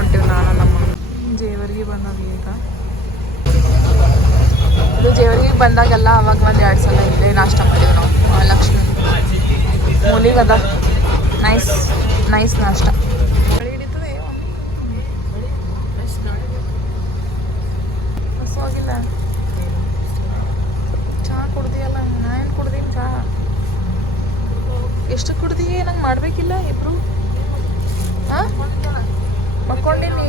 ಹೊಂಟಿವಿ ನಾನು ನಮ್ಮ ಜೇವರ್ಗಿ ಬಂದಾಗ ಈಗ ಇದು ಜೇವರ್ಗಿಗೆ ಬಂದಾಗೆಲ್ಲ ಅವಾಗ ಒಂದು 2 ಸಲ ಇಲ್ಲೇ ನಾಷ್ಟ ಮಾಡೀವಿ ನಾವು ಮಹಾಲಕ್ಷ್ಮಿ ಮೂಲಿಗದ ನೈಸ್ ನೈಸ್ ನಾಷ್ಟ ಹಸುವಾಗಿಲ್ಲ ಚಹಾ ಕುಡ್ದಿಯಲ್ಲ ನಾ ಏನು ಕುಡ್ದೀನಿ ಚಹಾ ಎಷ್ಟು ಕುಡ್ದಿ ನಂಗೆ ಮಾಡಬೇಕಿಲ್ಲ ಇಬ್ರು ಹಾಂ ಮಕ್ಕೊಂಡೀನಿ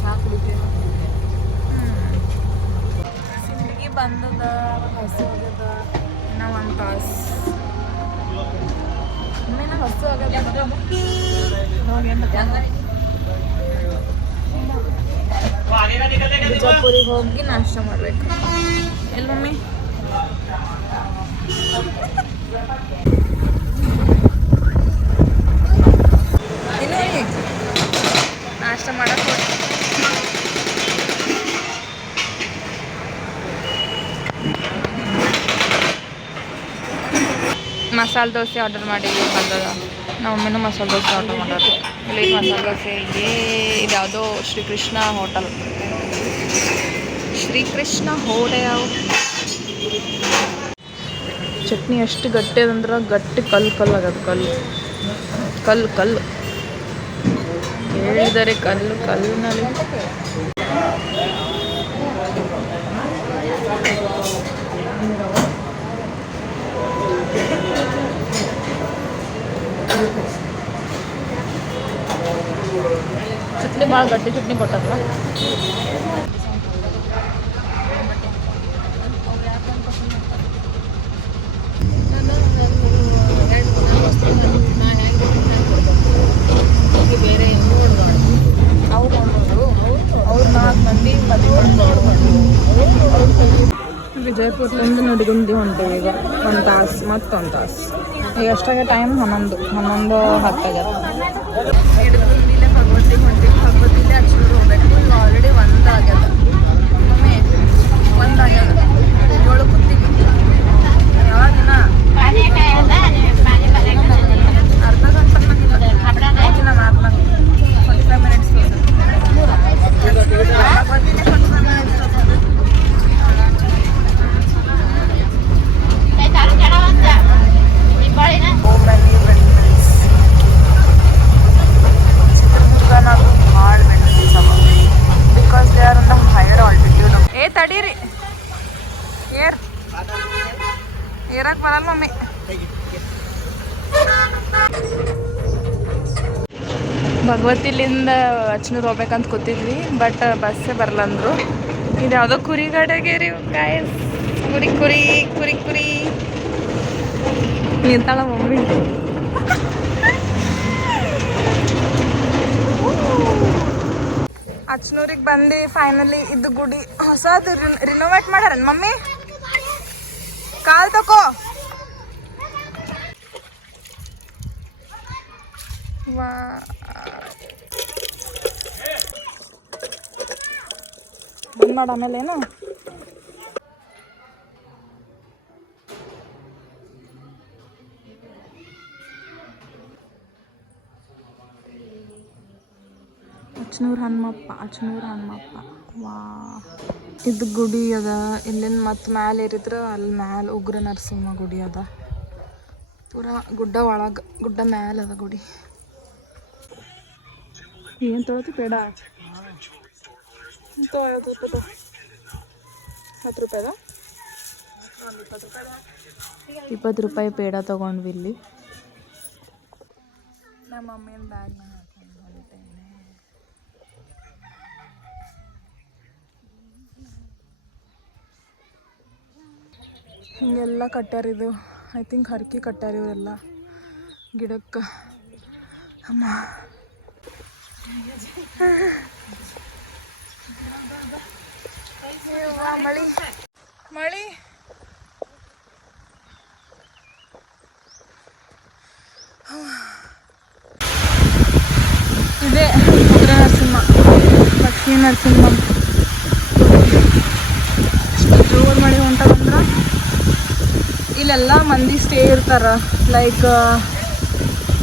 ಚಹಾ ಕುಡಿತೀವಿ ಸಿಂದಗಿ ಬಂದದ ಹಸು ಆಗ್ಯದ ಇನ್ನೂ 1 ತಾಸು ಇನ್ನೇನು ಹಸು ಆಗ್ಯದ ಬಿಜಾಪುರಿಗೆ ಹೋಗಿ ನಾಷ್ಟ ಮಾಡ್ಬೇಕು ಎಲ್ಲಿ ಮಮ್ಮಿ ಇನ್ನು ನಾಷ್ಟ ಮಾಡಕ್ಕೆ ಮಸಾಲೆ ದೋಸೆ ಆರ್ಡರ್ ಮಾಡಿದ್ವಿ ಬಂದದ ನಮ್ಮ ಮಮ್ಮಿನೂ ಮಸಾಲೆ ದೋಸೆ ಆರ್ಡರ್ ಮಾಡೋದು ಇಲ್ಲಿ ಮಸಾಲೆ ದೋಸೆ ಇದು ಯಾವುದೋ ಶ್ರೀಕೃಷ್ಣ ಹೋಟೆಲ್ ಶ್ರೀಕೃಷ್ಣ ಹೋಟೆಲ್ ಚಟ್ನಿ ಎಷ್ಟು ಗಟ್ಟಿ ಅದಂದ್ರೆ ಗಟ್ಟಿ ಕಲ್ಲು ಆಗದು ಕಲ್ಲು ಹೇಳಿದರೆ ಕಲ್ಲಿನಲ್ಲಿ ಚಟ್ನಿ ಭಾಳ ಗಟ್ಟಿ ಚಟ್ನಿ ಕೊಟ್ಟಲ್ಲ ಅವ್ರು 4 ಮಂದಿ ವಿಜಯಪುರದಿಂದ ನಡ್ಗುಂದಿ ಹೊಂಟೀವಿ ಈಗ 1 ತಾಸು ಮತ್ತೊಂದು ತಾಸು ಈಗ ಎಷ್ಟಾಗ ಟೈಮ್ 11:10 ಆಗ್ಯದ ಹಿಡ್ಗುಂದಿಲೆ ಭಗವತಿಗೆ ಹೊಂಟೀವಿ ಭಗವತಿಲೆ ಅಚ್ಚೂರು ಹೋಗ್ಬೇಕು ಈಗ ಆಲ್ರೆಡಿ 1 ಆಗ್ಯದ ಮಮ್ಮಿ 1 ಆಗ್ಯದ 7 ಕೂತೀವಿ ಯಾವಾಗಿನ ಅರ್ಧ ಗಂಟೆ ನಮ್ಮ ಮ್ಯಾಪ್ನಾಗ 45 minutes because they are on the higher altitude ತಡೀರಿ ಏರಕ್ಕೆ ಬರಲ್ಲ ಮಮ್ಮಿ ಭಗವತಿಲಿಂದ ಅಚ್ನೂರು ಹೋಗ್ಬೇಕಂತ ಕೂತಿದ್ವಿ ಬಟ್ ಬಸ್ಸೇ ಬರಲ್ಲ ಅಂದರು ಇದು ಯಾವುದೋ ಕುರಿಗಾಡೆಗೆ ರೀ ಗಾಯಸ್ ಕುರಿ ನಿಂತಾಳ ಮಮ್ಮಿ ಅಚ್ನೂರಿಗೆ ಬಂದು ಫೈನಲಿ ಇದು ಗುಡಿ ಹೊಸದು ರಿನೋವೇಟ್ ಮಾಡ್ಯಾರ ಮಮ್ಮಿ ಕಾಲ್ ತಕೋ ವಾ ಬಂದ್ ಮಾಡ ಆಮೇಲೆ ಏನು ಅಚ್ನೂರು ಹನುಮಪ್ಪ ವಾ ಇದು ಗುಡಿ ಅದ ಇಲ್ಲಿಂದ ಮತ್ತೆ ಮ್ಯಾಲೆ ಏರಿದ್ರೆ ಅಲ್ಲಿ ಮ್ಯಾಲೆ ಉಗ್ರ ನರಸಿಂಹ ಗುಡಿ ಅದ ಪೂರಾ ಗುಡ್ಡ ಒಳಗೆ ಗುಡ್ಡ ಮ್ಯಾಲೆ ಅದ ಗುಡಿ ಏನು ತೊಗೊಳ್ತಿ ಪೇಡ 50 ರೂಪಾಯಿ 10 ರೂಪಾಯಿದ 20 ರೂಪಾಯಿ ಪೇಡ ತೊಗೊಂಡ್ವಿ ಇಲ್ಲಿ ನಮ್ಮ ಮಮ್ಮಿನ ಬ್ಯಾಗ್ನ ಹಾಕೊಂಡು ಹೊಲಿತೇನೆ ಹಿಂಗೆಲ್ಲ ಕಟ್ಟಾರ ಇದು ಐ ಥಿಂಕ್ ಹರಕೆ ಕಟ್ಟಾರ ಇವರೆಲ್ಲ ಗಿಡಕ್ಕೆ ಅಮ್ಮ ಮಳಿ ಇದೇ ಉಗ್ರ ನರಸಿಂಹ ಲಕ್ಷ್ಮೀ ನರಸಿಂಹ ಜೋರು ಮಳೆ ಹೊಂಟದಂದ್ರೆ ಇಲ್ಲೆಲ್ಲ ಮಂದಿ ಸ್ಟೇ ಇರ್ತಾರ ಲೈಕ್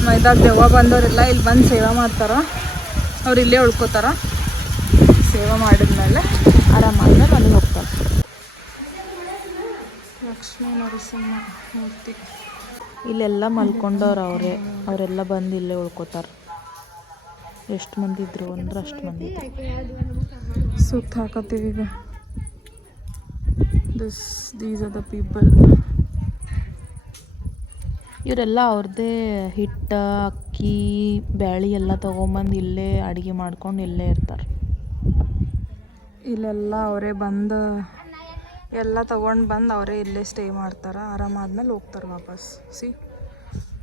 ಮೈದಾಗ ದೆವ್ವ ಬಂದವರೆಲ್ಲ ಇಲ್ಲಿ ಬಂದು ಸೇವೆ ಮಾಡ್ತಾರೆ. ಅವ್ರು ಇಲ್ಲೇ ಉಳ್ಕೋತಾರೆ. ಸೇವೆ ಮಾಡಿದ್ಮೇಲೆ ಆರಾಮಾದ್ಮೇಲೆ ಮನೆಗೆ ಹೋಗ್ತಾರೆ. ಲಕ್ಷ್ಮೀ ನರಸಿಂಹ ಮೂರ್ತಿ ಇಲ್ಲೆಲ್ಲ ಮಲ್ಕೊಂಡವ್ರು ಅವರೆಲ್ಲ ಬಂದು ಇಲ್ಲೇ ಉಳ್ಕೋತಾರೆ. ಎಷ್ಟು ಮಂದಿ ಇದ್ರು ಅಂದ್ರೆ ಅಷ್ಟು ಮಂದಿ ಸುತ್ತ ಹಾಕತ್ತೀವಿ ಈಗ. These are the people. ಇವರೆಲ್ಲ ಅವ್ರದ್ದೇ ಹಿಟ್ಟು ಅಕ್ಕಿ ಬ್ಯಾಳಿ ಎಲ್ಲ ತೊಗೊಂಬಂದು ಇಲ್ಲೇ ಅಡುಗೆ ಮಾಡ್ಕೊಂಡು ಇಲ್ಲೇ ಇರ್ತಾರೆ. ಇಲ್ಲೆಲ್ಲ ಅವರೇ ಬಂದು ಎಲ್ಲ ತೊಗೊಂಡು ಬಂದು ಅವರೇ ಇಲ್ಲೇ ಸ್ಟೇ ಮಾಡ್ತಾರೆ. ಆರಾಮಾದ್ಮೇಲೆ ಹೋಗ್ತಾರೆ ವಾಪಸ್.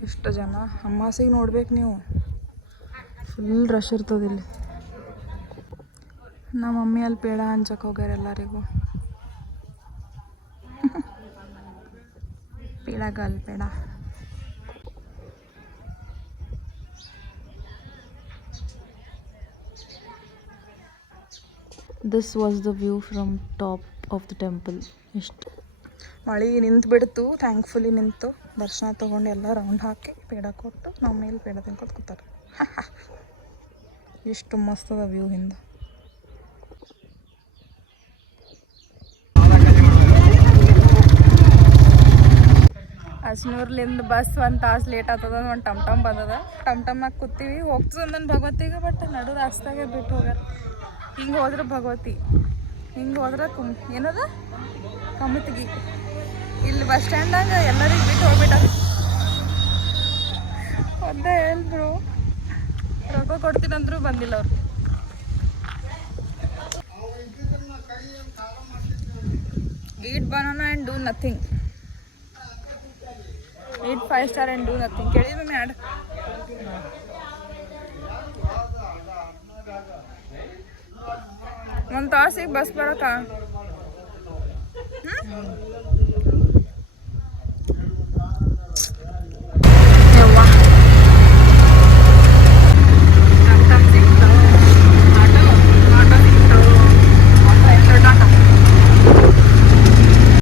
ಎಷ್ಟು ಜನ ಅಮಾವಾಸ್ಯೆಗೆ ನೋಡ್ಬೇಕು ನೀವು, ಫುಲ್ ರಶ್ ಇರ್ತದೆ ಇಲ್ಲಿ. ನಮ್ಮ ಮಮ್ಮಿ ಅಲ್ಲಿ ಪೇಡ ಹಂಚಕ್ಕೆ ಹೋಗ್ಯಾರ ಎಲ್ಲರಿಗೂ. Peda peda. This was the view from top of the temple. ಇಷ್ಟು ಮಳೆ ನಿಂತು ಬಿಡ್ತು, ಥ್ಯಾಂಕ್ಫುಲಿ ನಿಂತು. ದರ್ಶನ ತೊಗೊಂಡು ಎಲ್ಲ ರೌಂಡ್ ಹಾಕಿ ಪೇಡ ಕೊಟ್ಟು ನಾವು ಮೇಲೆ ಪೇಡ ತಿನ್ಕೊತ ಕೂತಾರೆ. ಎಷ್ಟು ಮಸ್ತ್ ಅದ ವ್ಯೂ ಹಿಂದೆ. ಅಜ್ನೂರ್ಲಿಂದ ಬಸ್ 1 ತಾಸು ಲೇಟ್ ಆಗ್ತದ. ಒಂದು ಟಮ್ ಬಂದದ. ಟಮ್ನಾಗ ಕೂತೀವಿ. ಹೋಗ್ತದ ನನ್ನ ಭಗವತಿಗೆ, ಬಟ್ ನಡು ರಾಸ್ತಾಗೆ ಬಿಟ್ಟು ಹೋಗ್ಯಾರ. ಹಿಂಗೆ ಹೋದ್ರೆ ಭಗವತಿ, ಹಿಂಗೆ ಹೋದ್ರೆ ಏನದ ಕಮತಗಿ. ಇಲ್ಲಿ ಬಸ್ ಸ್ಟ್ಯಾಂಡಾಗ ಎಲ್ಲರಿಗೆ ಬಿಟ್ಟು ಹೋಗ್ಬಿಟ್ಟ. ಒದ್ದೆ ಎಲ್ರು ರೊಕ್ಕ ಕೊಡ್ತೀನಂದ್ರು ಬಂದಿಲ್ಲ ಅವ್ರು. Eat banana and do nothing. Eat 5 star and do nothing. ಕೇಳಿದ್ವಿ ಮ್ಯಾಡ್. ಒಂದು ತಾಸಿಗೆ ಬಸ್ ಬರೋಕ್ಕ